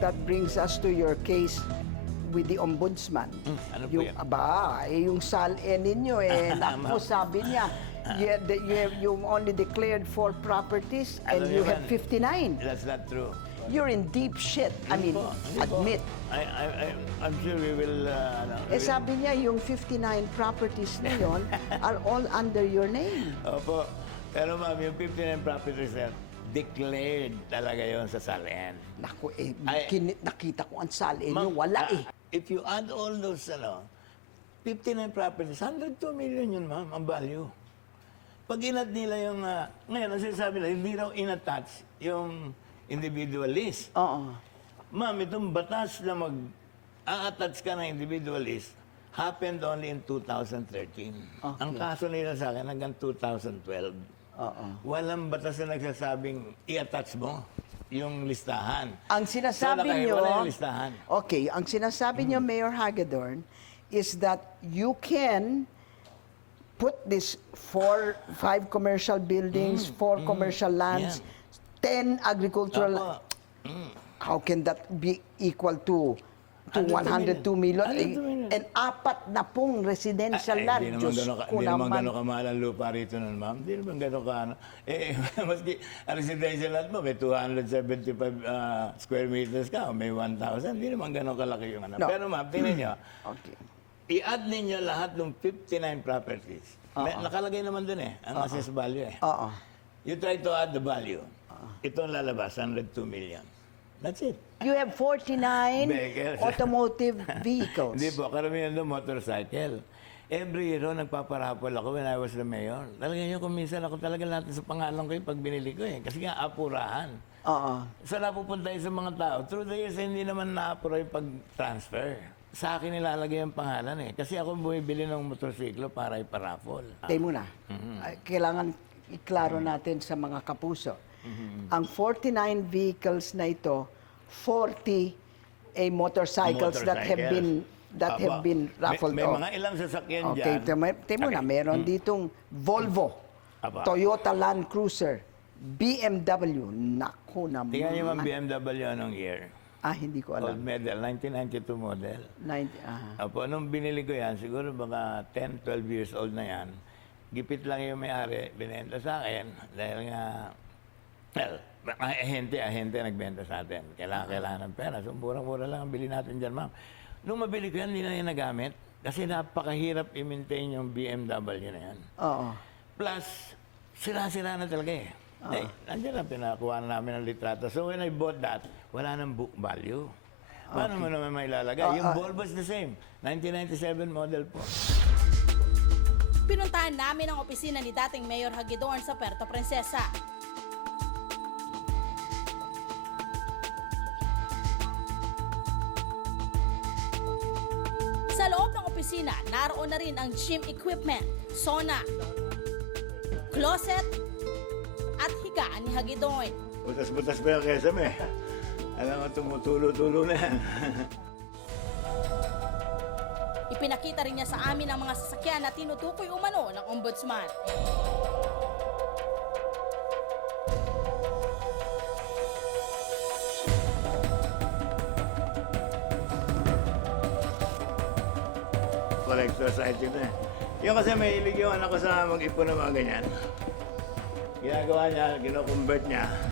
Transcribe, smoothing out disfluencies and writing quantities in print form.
that brings us to your case with the ombudsman. Ano po Yung, yan? yung SALN ninyo, naku, sabi niya, you only declared 4 properties and Alam you niyo have man, 59. That's not true. You're in deep shit. I mean, Hindi po. admit. I'm sure we will... Sabi niya, yung 59 properties na yon are all under your name. Opo. Pero ma'am, yung 59 properties na declared talaga yon sa SALN. Naku, Ay- nakita ko ang SALN Ma'am, nyo, wala If you add all those, 59 properties, 102 million yun, ma'am, ang value. Pag inad nila yung... ngayon, ang sinasabi nila, hindi raw inattach yung individual list. Oo. Ma'am, itong batas na mag-a-attach ka ng individual list happened only in 2013. Okay. Ang kaso nila sa akin hanggang 2012. Oo. Walang batas na nagsasabing i-attach mo yung listahan. Ang sinasabi nyo, wala yung listahan. okay, ang sinasabi nyo, Mayor Hagedorn, is that you can put this 5 commercial buildings, 4 commercial lands, 10 agricultural. Apo. How can that be equal to 102 million? 102 million. And 4 na pong residential land. Hindi Diyos ko naman naman. gano'n kamahal ang lupa rito nun, ma'am. Hindi naman gano'n ka, maski ang residential land mo, may 275 square meters ka, o may 1,000, hindi naman gano'n kalaki yung ano. No. Pero ma'am, tingnan nyo, Okay. i-add ninyo lahat ng 59 properties. Nakalagay naman dun ang assessed value Oo. You try to add the value. Ito ang lalabas, 102 million. That's it. You have 49 Vehicles. automotive vehicles. Hindi po, karamihan doon motorcycle. Every year, nagpaparapol ako when I was the mayor. Talaga nyo, kung minsan ako talaga lahat sa pangalan ko yung pag binili ko Kasi nga, apurahan. Oo. So, napupunta yun sa mga tao. Through the years, hindi naman naapura yung pag-transfer. Sa akin nilalagay ang pangalan Kasi ako bumibili ng motorsiklo para iparapol. Tay muna. Kailangan iklaro natin sa mga kapuso. Ang 49 vehicles na ito, 40 motorcycles that have been raffled may off. mga ilang sasakyan Okay, dyan. tay muna, meron ditong Volvo, Aba. Toyota Land Cruiser, BMW, naku naman. Tingnan nyo ang BMW anong year. Hindi ko Old alam. model, 1992 model. 90, Apo, nung binili ko yan, siguro baka 10, 12 years old na yan, gipit lang yung may-ari, binenta sa akin, dahil nga, well, ahente nagbenta sa atin. Kailangan ng pera. So, murang-mura lang ang bili natin dyan, ma'am. Nung mabili ko yan, hindi na yan nagamit. Kasi napakahirap i-maintain yung BMW na yan. Oo. Plus, sira-sira na talaga nandiyan lang, pinakuha na namin ng litrato. So when I bought that, wala nang book value. Paano mo naman may lalagay? Yung Volvo is the same. 1997 model po. Pinuntahan namin ang opisina ni dating Mayor Hagedorn sa Puerto Princesa. Sa loob ng opisina, naroon na rin ang gym equipment, sauna, closet, at higaan ni Hagedorn. Butas-butas pa yung kesame. Alam mo, tumutulo-tulo na yan. Ipinakita rin niya sa amin ang mga sasakyan na tinutukoy umano ng ombudsman. Collector's item na Yung kasi may hilig yung anak ko sa mag-ipon ng mga ganyan. Ginagawa niya, kino-convert niya.